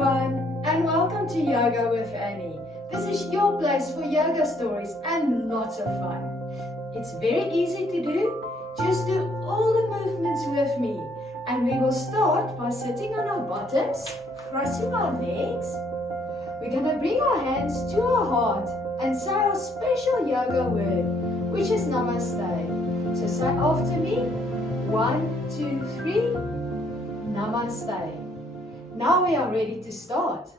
everyone, and welcome to Yoga with Annie. This is your place for yoga stories and lots of fun. It's very easy to do. Just do all the movements with me. And we will start by sitting on our bottoms, crossing our legs. We're going to bring our hands to our heart and say our special yoga word, which is Namaste. So say after me, 1, 2, 3, Namaste. Now we are ready to start.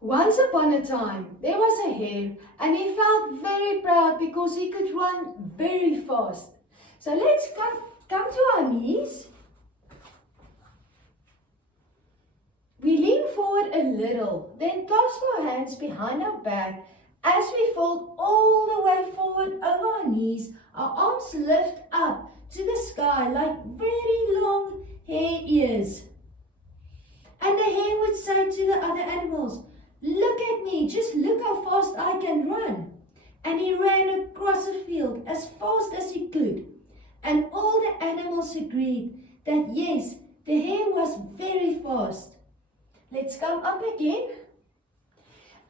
Once upon a time, there was a hare and he felt very proud because he could run very fast. So let's come to our knees. We lean forward a little, then clasp our hands behind our back. As we fold all the way forward over our knees, our arms lift up to the sky like very long hare ears. And the hare would say to the other animals, "Look at me, just look how fast I can run." And he ran across the field as fast as he could. And all the animals agreed that yes, the hare was very fast. Let's come up again.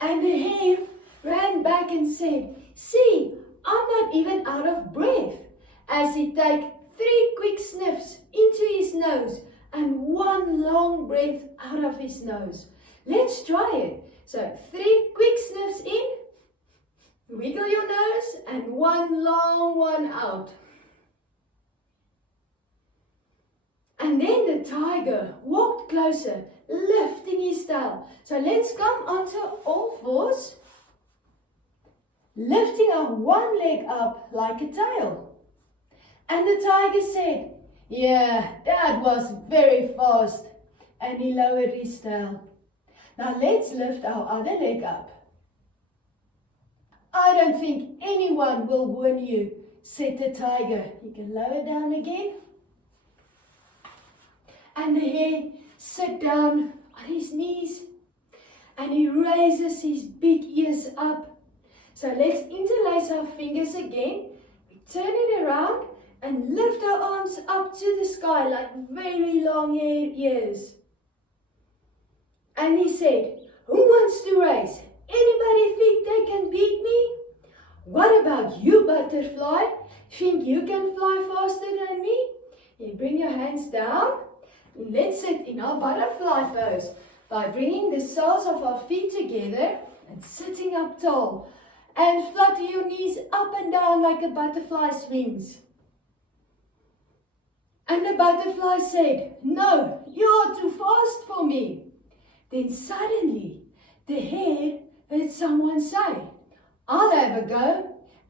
And the hare ran back and said, "See, I'm not even out of breath," as he took 3 quick sniffs into his nose and 1 long breath out of his nose. Let's try it. So 3 quick sniffs in, wiggle your nose, and 1 long one out. And then the tiger walked closer, lifting his tail. So let's come onto all fours, lifting our 1 leg up like a tail. And the tiger said, "Yeah, that was very fast." And he lowered his tail. Now let's lift our other leg up. "I don't think anyone will win you," said the tiger. You can lower down again. And the hare sits down on his knees and he raises his big ears up. So let's interlace our fingers again. We turn it around and lift our arms up to the sky like very long hare ears. And he said, "Who wants to race? Anybody think they can beat me? What about you, butterfly? Think you can fly faster than me?" You bring your hands down. Let's sit in our butterfly pose by bringing the soles of our feet together and sitting up tall. And flutter your knees up and down like a butterfly's wings. And the butterfly said, "No, you're too fast for me." Then suddenly, the hare heard someone say, "I'll have a go."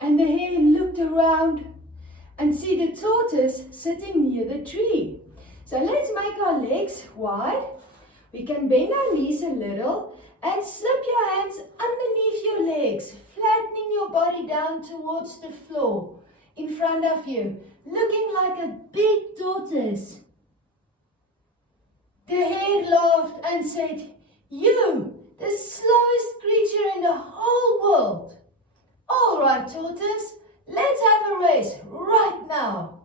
And the hare looked around and see the tortoise sitting near the tree. So let's make our legs wide. We can bend our knees a little and slip your hands underneath your legs, flattening your body down towards the floor in front of you, looking like a big tortoise. The hare laughed and said, "You, the slowest creature in the whole world. All right, tortoise, let's have a race right now."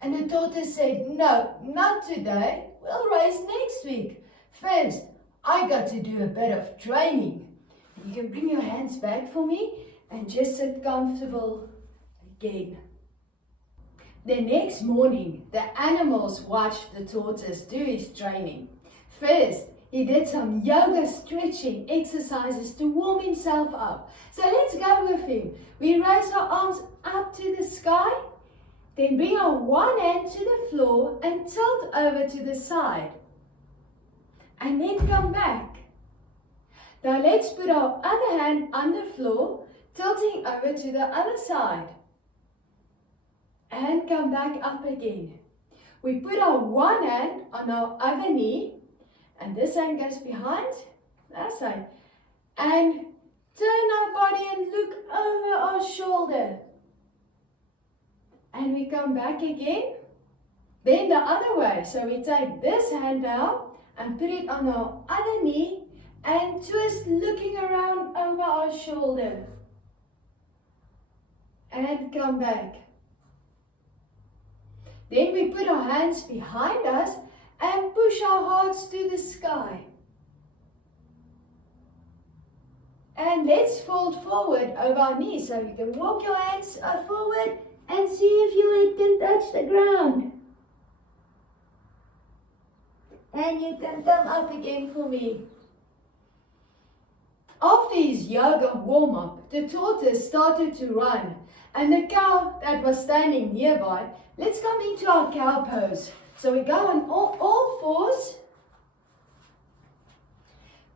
And the tortoise said, "No, not today. We'll race next week. First, I got to do a bit of training." You can bring your hands back for me and just sit comfortable again. The next morning, the animals watched the tortoise do his training. First, he did some yoga stretching exercises to warm himself up. So let's go with him. We raise our arms up to the sky, then bring our 1 hand to the floor and tilt over to the side. And then come back. Now let's put our other hand on the floor, tilting over to the other side. And come back up again. We put our 1 hand on our other knee, and this hand goes behind, that side. And turn our body and look over our shoulder. And we come back again. Then the other way. So we take this hand now and put it on our other knee and twist, looking around over our shoulder. And come back. Then we put our hands behind us and push our hearts to the sky. And let's fold forward over our knees. So you can walk your hands forward and see if your head can touch the ground. And you can come up again for me. After his yoga warm-up, the tortoise started to run. And the cow that was standing nearby, let's come into our cow pose. So we go on all fours.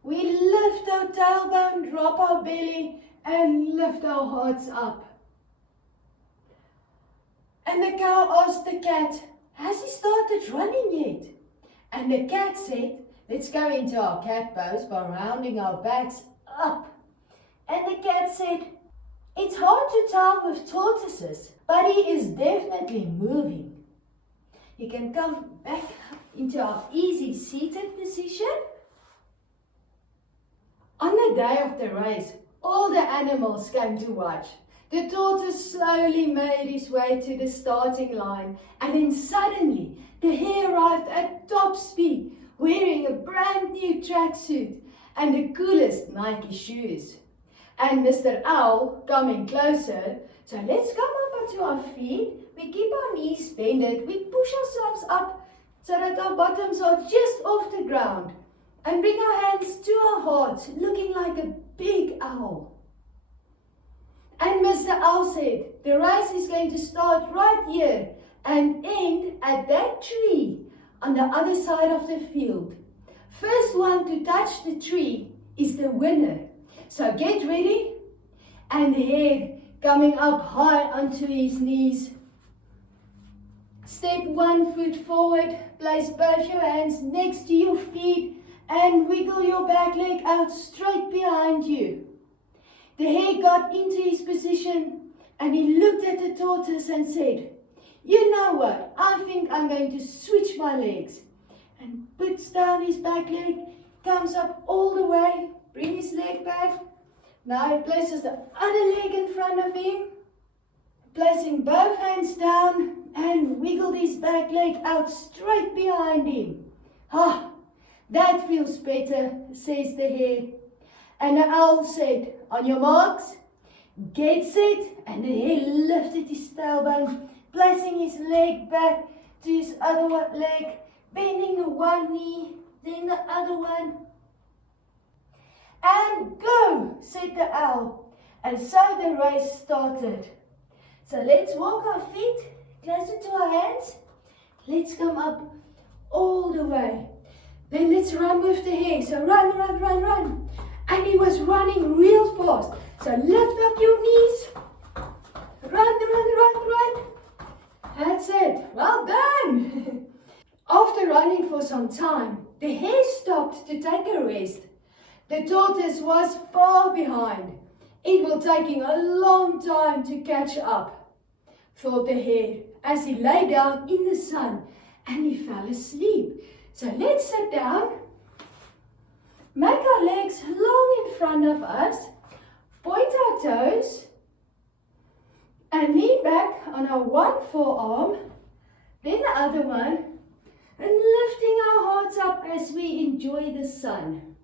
We lift our tailbone, drop our belly, and lift our hearts up. And the cow asked the cat, has he started running yet? And the cat said, let's go into our cat pose by rounding our backs up. And the cat said, it's hard to tell with tortoises, but he is definitely moving. You can come back into our easy seated position. On the day of the race, all the animals came to watch. The tortoise slowly made his way to the starting line, and then suddenly the hare arrived at top speed, wearing a brand new tracksuit and the coolest Nike shoes. And Mr. Owl coming closer, so let's come up onto our feet, we keep our knees bended, we push ourselves up so that our bottoms are just off the ground. And bring our hands to our hearts, looking like a big owl. And Mr. Owl said, the race is going to start right here and end at that tree on the other side of the field. First one to touch the tree is the winner. So get ready. And the hare coming up high onto his knees. Step 1 foot forward, place both your hands next to your feet, and wiggle your back leg out straight behind you. The hare got into his position and he looked at the tortoise and said, you know what, I think I'm going to switch my legs. And puts down his back leg, comes up all the way, bring his leg back. Now he places the other leg in front of him, placing both hands down and wiggled his back leg out straight behind him. Ah, that feels better, says the hare. And the owl said, on your marks, get set. And the hare lifted his tailbone, placing his leg back to his other leg, bending the one knee, then the other one. And go, said the owl. And so the race started. So let's walk our feet closer to our hands. Let's come up all the way. Then let's run with the hare. So run, run, run, run. And he was running real fast. So lift up your knees. Run, run, run, run. That's it. Well done. After running for some time, the hare stopped to take a rest. The tortoise was far behind. It will take him a long time to catch up, thought the hare, as he lay down in the sun and he fell asleep. So let's sit down, make our legs long in front of us, point our toes, and lean back on our one forearm, then the other one, and lifting our hearts up as we enjoy the sun.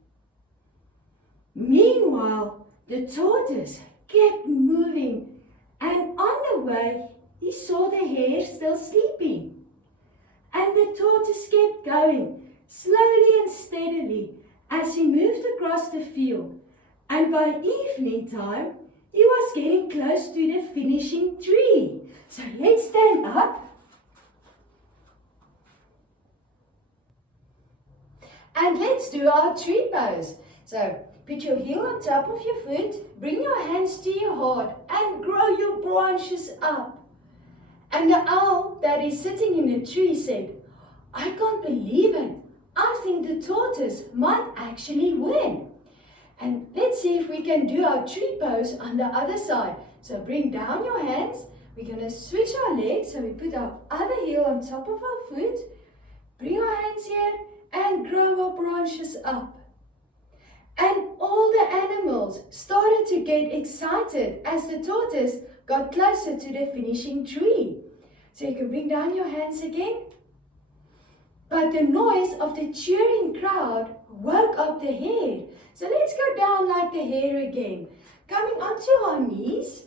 Meanwhile, the tortoise kept moving, and on the way, he saw the hare still sleeping. And the tortoise kept going, slowly and steadily, as he moved across the field. And by evening time, he was getting close to the finishing tree. So let's stand up. And let's do our tree pose. So put your heel on top of your foot, bring your hands to your heart, and grow your branches up. And the owl that is sitting in the tree said, I can't believe it. I think the tortoise might actually win. And let's see if we can do our tree pose on the other side. So bring down your hands. We're going to switch our legs. So we put our other heel on top of our foot. Bring our hands here and grow our branches up. And all the animals started to get excited as the tortoise got closer to the finishing tree. So you can bring down your hands again. But the noise of the cheering crowd woke up the hare. So let's go down like the hare again. Coming onto our knees.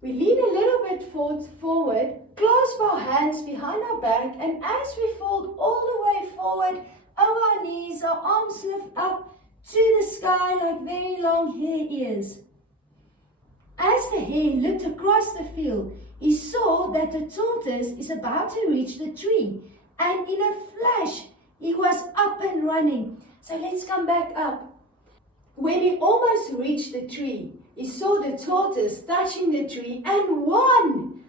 We lean a little bit forward, clasp our hands behind our back, and as we fold all the way forward over our knees, our arms lift up to the sky like very long hare ears. As the hare looked across the field, he saw that the tortoise is about to reach the tree, and in a flash, he was up and running. So let's come back up. When he almost reached the tree, he saw the tortoise touching the tree and won.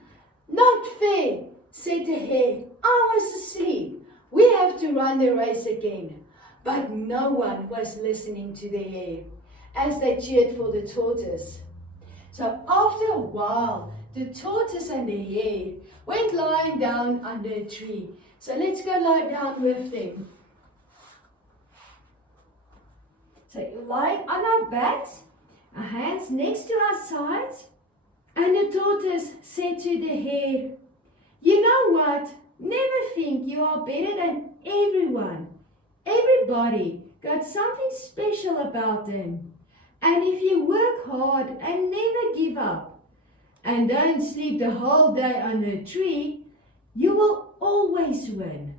Not fair, said the hare. I was asleep. We have to run the race again. But no one was listening to the hare as they cheered for the tortoise. So after a while, the tortoise and the hare went lying down under a tree. So let's go lie down with them. So lying on our backs, our hands next to our sides, and the tortoise said to the hare, you know what? Never think you are better than everyone. Everybody got something special about them. And if you work hard and never give up, and don't sleep the whole day under a tree, you will always win.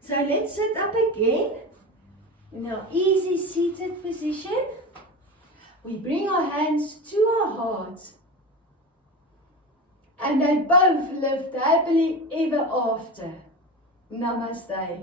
So let's sit up again in our easy seated position. We bring our hands to our hearts, and they both lived happily ever after. Namaste.